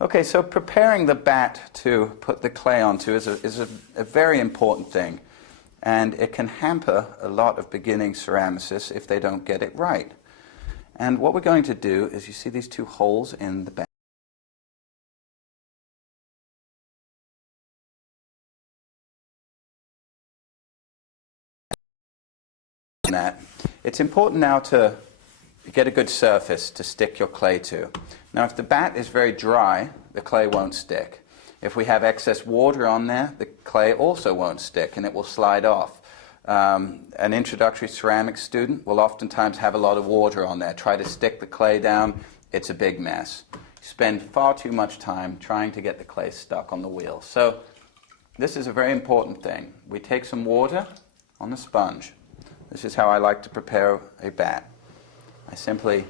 Okay, so preparing the bat to put the clay onto is a very important thing, and it can hamper a lot of beginning ceramicists if they don't get it right. And what we're going to do is, you see these two holes in the bat. It's important now to get a good surface to stick your clay to. Now, if the bat is very dry, the clay won't stick. If we have excess water on there, the clay also won't stick and it will slide off. An introductory ceramics student will oftentimes have a lot of water on there. Try to stick the clay down, it's a big mess. You spend far too much time trying to get the clay stuck on the wheel. So this is a very important thing. We take some water on the sponge. This is how I like to prepare a bat. I simply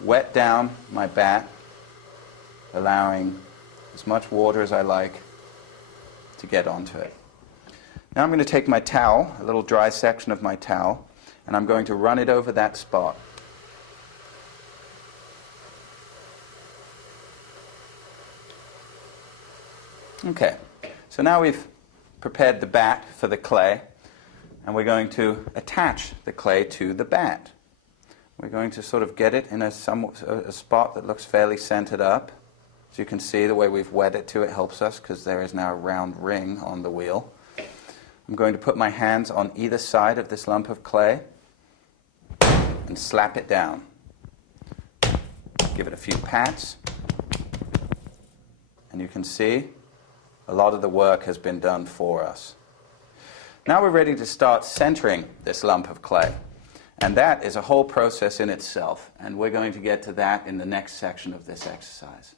wet down my bat, allowing as much water as I like to get onto it. Now I'm going to take my towel, a little dry section of my towel, and I'm going to run it over that spot. Okay, so now we've prepared the bat for the clay, and we're going to attach the clay to the bat. We're going to sort of get it in a spot that looks fairly centered up. As you can see, the way we've wet it to it helps us because there is now a round ring on the wheel. I'm going to put my hands on either side of this lump of clay and slap it down. Give it a few pats, and you can see a lot of the work has been done for us. Now we're ready to start centering this lump of clay. And that is a whole process in itself, and we're going to get to that in the next section of this exercise.